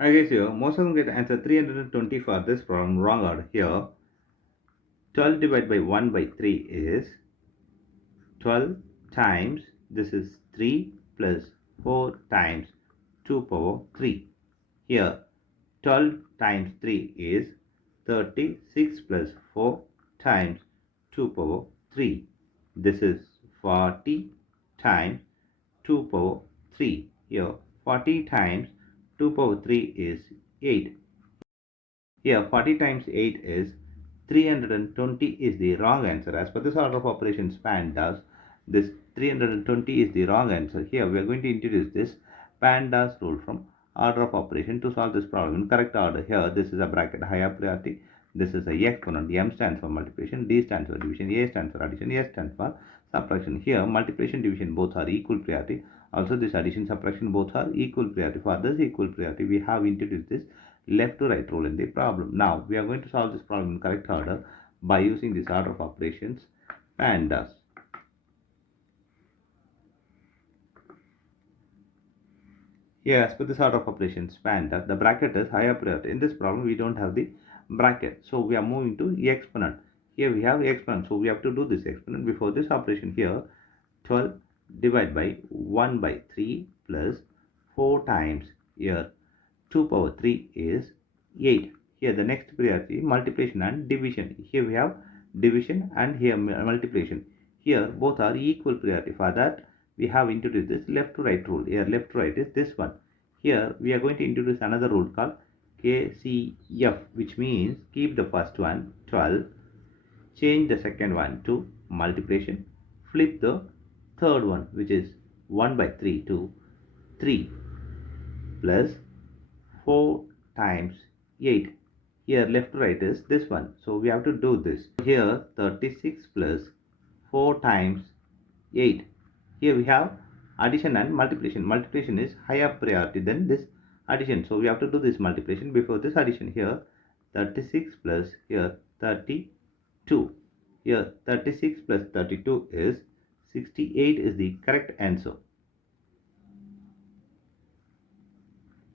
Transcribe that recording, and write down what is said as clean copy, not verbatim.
I guess here most of them get answer 320 for this problem. Wrong order. Here 12 divided by 1 by 3 is 12 times, this is 3 plus 4 times 2 power 3. Here 12 times 3 is 36 plus 4 times 2 power 3. This is 40 times 2 power 3. Here 40 times 2 power 3 is 8. Here 40 times 8 is 320 is the wrong answer. As per this order of operations PEMDAS, this 320 is the wrong answer. Here we are going to introduce this PEMDAS rule from order of operation to solve this problem in correct order. Here this is a bracket higher priority. This is a exponent. M stands for multiplication, D stands for division, A stands for addition, S stands for subtraction. Here multiplication, division both are equal priority. Also this addition, subtraction both are equal priority. For this equal priority we have introduced this left to right rule in the problem. Now we are going to solve this problem in correct order by using this order of operations PEMDAS. Here as per this order of operations PEMDAS, the bracket is higher priority. In this problem we don't have the bracket, so we are moving to exponent. Here we have exponent, so we have to do this exponent before this operation. Here 12 divided by 1 by 3 plus 4 times, here 2 power 3 is 8. Here the next priority multiplication and division. Here we have division and here multiplication. Here both are equal priority. For that we have introduced this left to right rule. Here left to right is this one. Here we are going to introduce another rule called KCF, which means keep the first one 12, change the second one to multiplication, flip the third one, which is 1 by 3 to 3 plus 4 times 8. Here left to right is this one, so we have to do this. Here 36 plus 4 times 8. Here we have addition and multiplication. Multiplication is higher priority than this addition, so we have to do this multiplication before this addition. Here 36 plus here 32. Here 36 plus 32 is 68 is the correct answer.